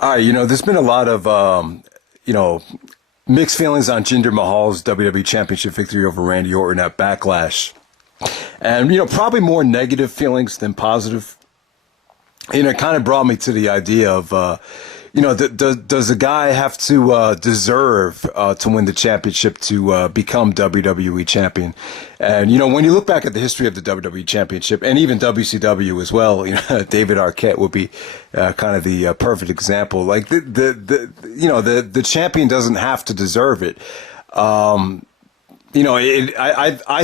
All right, there's been a lot of, mixed feelings on Jinder Mahal's WWE Championship victory over Randy Orton at Backlash. And, probably more negative feelings than positive. It kind of brought me to the idea of, does a guy have to deserve to win the championship to become WWE champion? And, when you look back at the history of the WWE championship and even WCW as well, David Arquette would be kind of the perfect example. Like the champion doesn't have to deserve it. I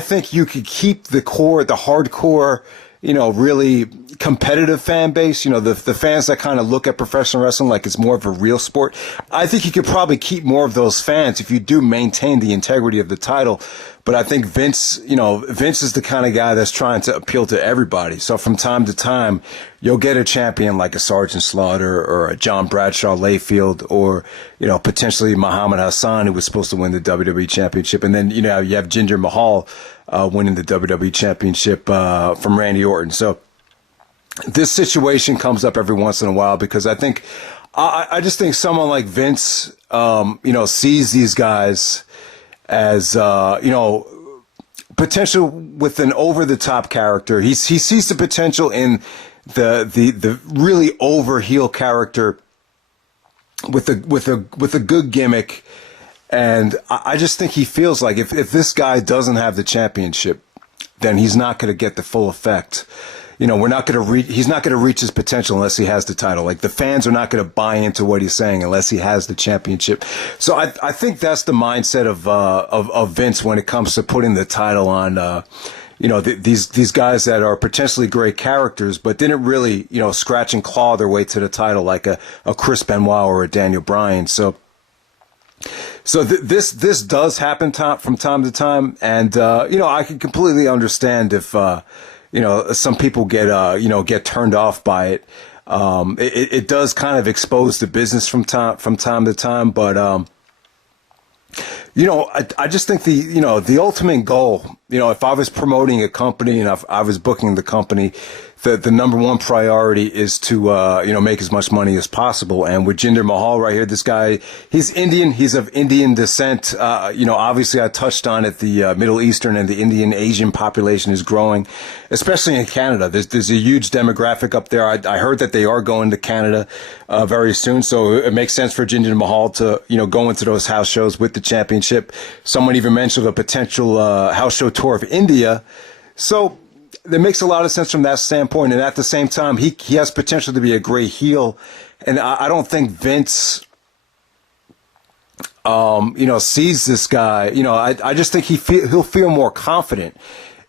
think you could keep the hardcore, really competitive fan base, the fans that kind of look at professional wrestling like it's more of a real sport. I think you could probably keep more of those fans if you do maintain the integrity of the title. But I think Vince is the kind of guy that's trying to appeal to everybody. So from time to time, you'll get a champion like a Sergeant Slaughter or a John Bradshaw Layfield or, potentially Muhammad Hassan, who was supposed to win the WWE championship. And then, you have Jinder Mahal winning the WWE championship from Randy Orton. So this situation comes up every once in a while because I think I just think someone like Vince, sees these guys as potential with an over the top character. He sees the potential in the really over heel character with a good gimmick. And I just think he feels like if this guy doesn't have the championship, then he's not going to get the full effect. He's not going to reach his potential unless he has the title. Like the fans are not going to buy into what he's saying unless he has the championship. So I think that's the mindset of Vince when it comes to putting the title on, these guys that are potentially great characters, but didn't really, scratch and claw their way to the title like a Chris Benoit or a Daniel Bryan. So this does happen from time to time. And, I can completely understand if, some people get turned off by it. It does kind of expose the business from time to time, but I just think the ultimate goal, if I was promoting a company and if I was booking the company, the number one priority is to make as much money as possible. And with Jinder Mahal right here, this guy, he's Indian, he's of Indian descent. Obviously I touched on it, the Middle Eastern and the Indian Asian population is growing, especially in Canada. There's a huge demographic up there. I heard that they are going to Canada very soon, so it makes sense for Jinder Mahal to go into those house shows with the championship. Someone even mentioned a potential house show tour of India. So that makes a lot of sense from that standpoint. And at the same time, he has potential to be a great heel. And I don't think Vince, sees this guy. I just think he'll feel more confident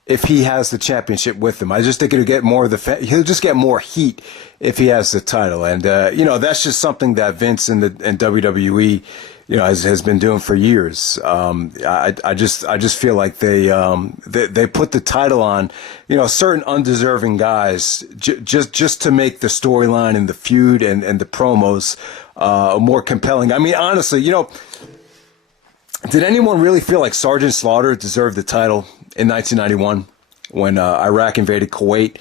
if he has the championship with him. I just think it'll get more of he'll just get more heat if he has the title. And, that's just something that Vince and WWE, has been doing for years. I just feel like they put the title on, certain undeserving guys just to make the storyline and the feud and the promos, more compelling. I mean, honestly, did anyone really feel like Sergeant Slaughter deserved the title in 1991 when Iraq invaded Kuwait?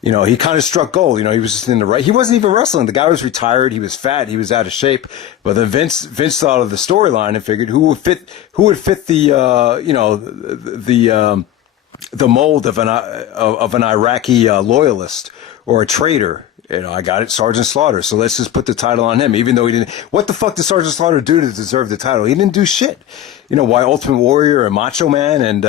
He kind of struck gold. He was just in the right. He wasn't even wrestling. The guy was retired. He was fat. He was out of shape. But then Vince thought of the storyline and figured who would fit the the mold of an Iraqi loyalist or a traitor. I got it, Sergeant Slaughter. So let's just put the title on him, even though he didn't. What the fuck did Sergeant Slaughter do to deserve the title? He didn't do shit. Why Ultimate Warrior and Macho Man and,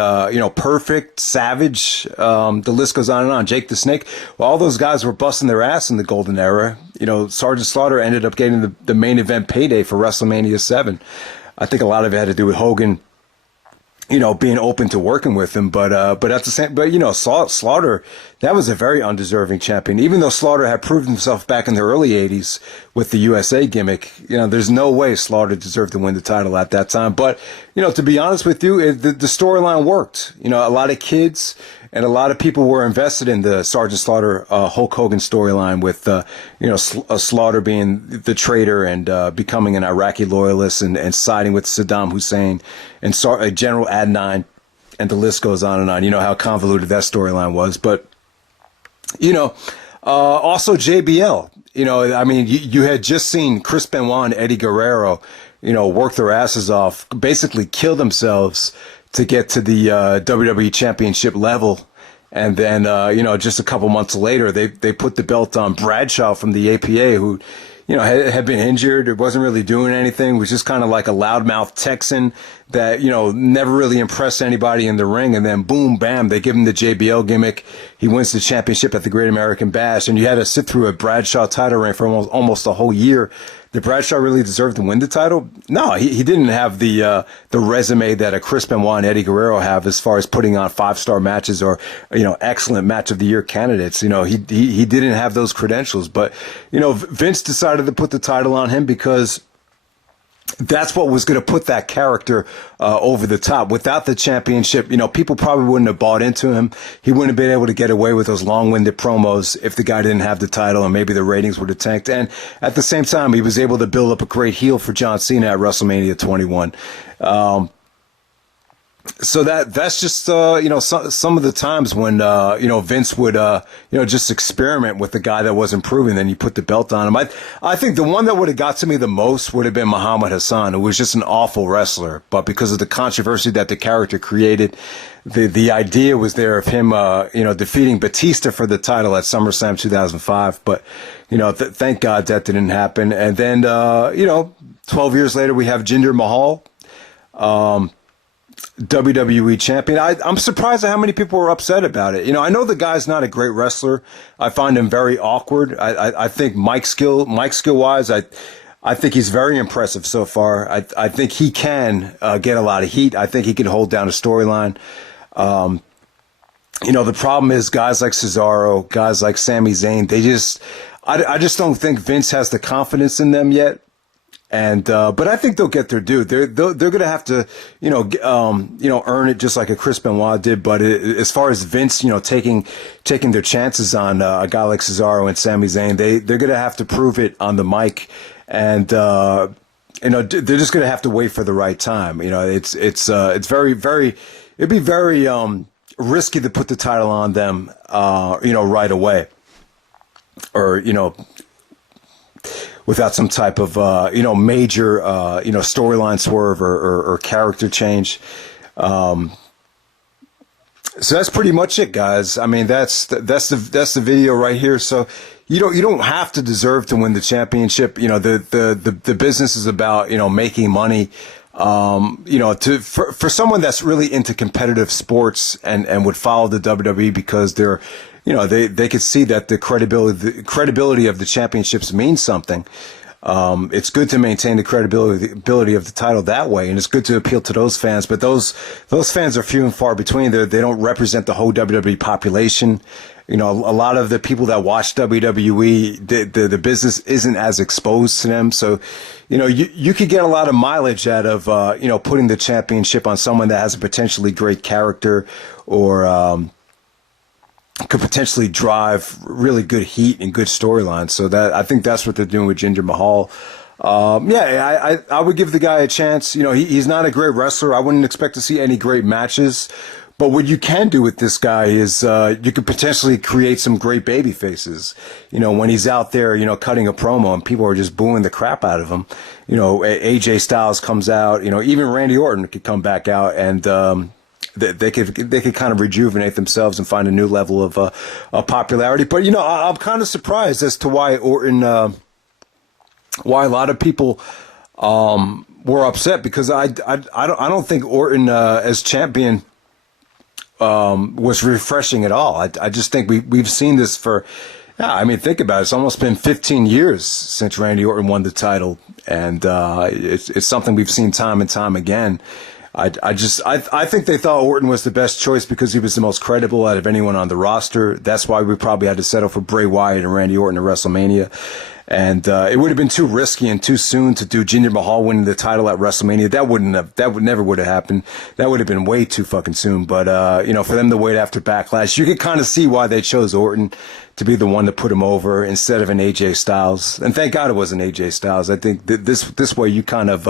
Perfect, Savage, the list goes on and on. Jake the Snake. Well, all those guys were busting their ass in the golden era. Sergeant Slaughter ended up getting the main event payday for WrestleMania 7. I think a lot of it had to do with Hogan, being open to working with him, but at the same, Slaughter, that was a very undeserving champion. Even though Slaughter had proved himself back in the early 80s with the USA gimmick, there's no way Slaughter deserved to win the title at that time. But, to be honest with you, the storyline worked. A lot of kids and a lot of people were invested in the Sergeant Slaughter, Hulk Hogan storyline with, Slaughter being the traitor and, becoming an Iraqi loyalist and siding with Saddam Hussein and General Adnan, and the list goes on and on. How convoluted that storyline was. But, also JBL, I mean, you had just seen Chris Benoit and Eddie Guerrero, work their asses off, basically kill themselves to get to the WWE Championship level. And then, just a couple months later, they put the belt on Bradshaw from the APA, who, had been injured. It wasn't really doing anything. It was just kind of like a loudmouth Texan that, never really impressed anybody in the ring. And then boom, bam, they give him the JBL gimmick. He wins the championship at the Great American Bash. And you had to sit through a Bradshaw title reign for almost a whole year. Did Bradshaw really deserve to win the title? No, he didn't have the resume that a Chris Benoit and Eddie Guerrero have as far as putting on 5-star matches or, excellent match of the year candidates. He didn't have those credentials, but, Vince decided to put the title on him because that's what was going to put that character over the top. Without the championship, people probably wouldn't have bought into him. He wouldn't have been able to get away with those long-winded promos if the guy didn't have the title, and maybe the ratings would have tanked. And at the same time, he was able to build up a great heel for John Cena at WrestleMania 21. So that's just some of the times when Vince would just experiment with the guy that wasn't proven, then you put the belt on him. I think the one that would have got to me the most would have been Muhammad Hassan, who was just an awful wrestler, but because of the controversy that the character created, the idea was there of him defeating Batista for the title at SummerSlam 2005, but thank God that didn't happen. And then 12 years later we have Jinder Mahal, WWE champion. I'm surprised at how many people were upset about it. I know the guy's not a great wrestler. I find him very awkward. I think mic skill wise, I think he's very impressive so far. I think he can get a lot of heat. I think he can hold down a storyline. The problem is guys like Cesaro, guys like Sami Zayn, I just don't think Vince has the confidence in them yet. And, but I think they'll get their due. They're going to have to, earn it just like a Chris Benoit did. But as far as Vince, taking their chances on a guy like Cesaro and Sami Zayn, they're going to have to prove it on the mic. And, they're just going to have to wait for the right time. It's very, very, it'd be very, risky to put the title on them, right away. Or, without some type of, major, storyline swerve or character change. So that's pretty much it, guys. I mean, that's the video right here. So you don't have to deserve to win the championship. The business is about, making money. For someone that's really into competitive sports and would follow the WWE because they're, they could see that the credibility of the championships means something. It's good to maintain the credibility of the title that way, and it's good to appeal to those fans. But those fans are few and far between. They don't represent the whole WWE population. A lot of the people that watch WWE, the business isn't as exposed to them. So, you could get a lot of mileage out of, putting the championship on someone that has a potentially great character or, could potentially drive really good heat and good storylines. So I think that's what they're doing with Jinder Mahal. I would give the guy a chance. He's not a great wrestler. I wouldn't expect to see any great matches. But what you can do with this guy is you could potentially create some great baby faces. When he's out there, cutting a promo and people are just booing the crap out of him. AJ Styles comes out. Even Randy Orton could come back out and they could kind of rejuvenate themselves and find a new level of popularity. But I'm kind of surprised as to why Orton, why a lot of people were upset, because I don't think Orton as champion was refreshing at all. I just think we've seen this for. Yeah, I mean, think about it. It's almost been 15 years since Randy Orton won the title, and it's something we've seen time and time again. I think they thought Orton was the best choice because he was the most credible out of anyone on the roster. That's why we probably had to settle for Bray Wyatt and Randy Orton at WrestleMania. And it would have been too risky and too soon to do Jinder Mahal winning the title at WrestleMania. That never would have happened. That would have been way too fucking soon. But for them to wait after Backlash, you could kind of see why they chose Orton to be the one to put him over instead of an AJ Styles. And thank God it wasn't AJ Styles. I think this way you kind of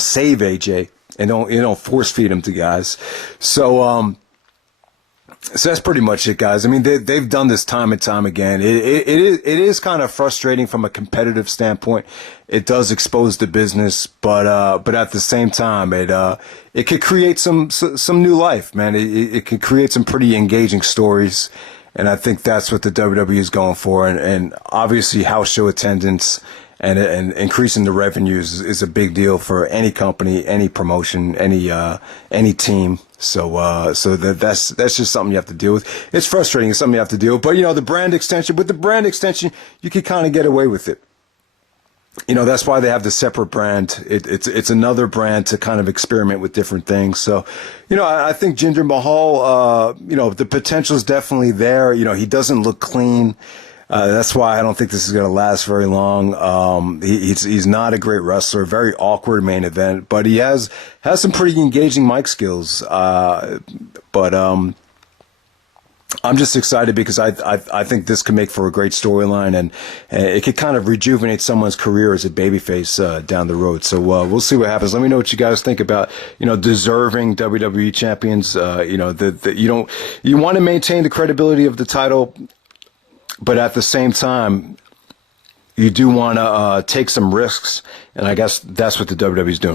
save AJ and don't force feed him to guys. So So that's pretty much it, guys. I mean, they've done this time and time again. It is kind of frustrating from a competitive standpoint. It does expose the business, but at the same time, it could create some new life, man. It could create some pretty engaging stories, and I think that's what the WWE is going for. And obviously, house show attendance and increasing the revenues is a big deal for any company, any promotion, any team. So that's just something you have to deal with. It's frustrating. It's something you have to deal with. But the brand extension, with the brand extension, you can kind of get away with it. That's why they have the separate brand. It's another brand to kind of experiment with different things. So, I think Jinder Mahal, the potential is definitely there. He doesn't look clean. That's why I don't think this is going to last very long. He's not a great wrestler, very awkward main event, but he has some pretty engaging mic skills. But I'm just excited because I think this could make for a great storyline, and it could kind of rejuvenate someone's career as a babyface down the road. So we'll see what happens. Let me know what you guys think about deserving WWE champions. You want to maintain the credibility of the title. But at the same time, you do want to take some risks, and I guess that's what the WWE is doing right